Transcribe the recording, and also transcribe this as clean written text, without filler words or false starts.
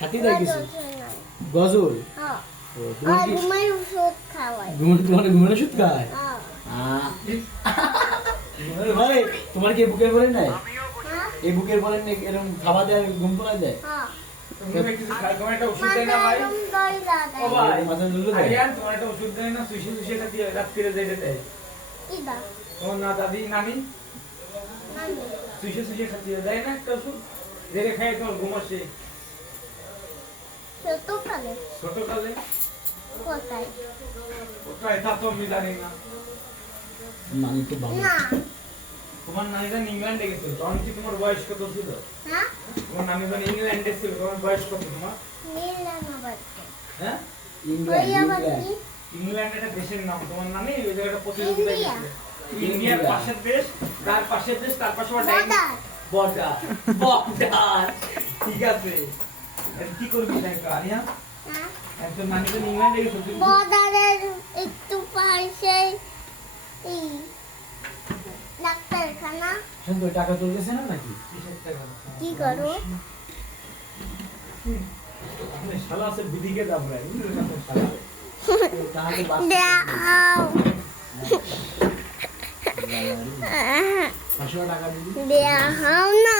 খাতি দেয় কিছু গজল তোমার ঘুমের ওষুধ খায় ভাই তোমার কি বুকের বলেন নাই এই বুকের বলেন এরকম খাওয়া দেয় ঘুম পাওয়া যায় তোমার একটা ওষুধ দেয় না ভাই ও ভাই মাঝে লুলু দেয় তোমার একটা ওষুধ দেয় না সুইসে সুইসে খাতি রাত্রিরে যেতে দেয় ইদা ও না দাদি নানি সুইসে সুইসে খাতি দেয় না একটা ওষুধ যেটা খায় তোমার ঘুম আসে ছোটকালে কোথায় কোথায় তা তো আমি জানি না নানি তো বাবা না তোমার নানি তো ইংল্যান্ডে গেছে তখন কি তোমার বয়স কত ছিল হ্যাঁ তোমার নানি তো ইংল্যান্ডে ছিল তোমার বয়স কত তোমার হ্যাঁ ইংল্যান্ড একটা দেশের নাম তোমার নানি ওই জায়গাটা প্রতিযোগিতা গেছে ইন্ডিয়ার পাশের দেশ তার পাশের দেশ তার পাশে বর্ডার বর্ডার ঠিক আছে কি করবি দেখো আরিয়া একজন নানি তো ইংল্যান্ডে গেছে বর্ডারের একটু পাশে এই ডাক্তারখানা শুনতো টাকা তুলতেছে না নাকি কিসের টাকা কি করো আপনি শালা আছে বিদিকে দাম রাই শালা টাকা তো দাও 500 টাকা দিবি দেয়া হাও না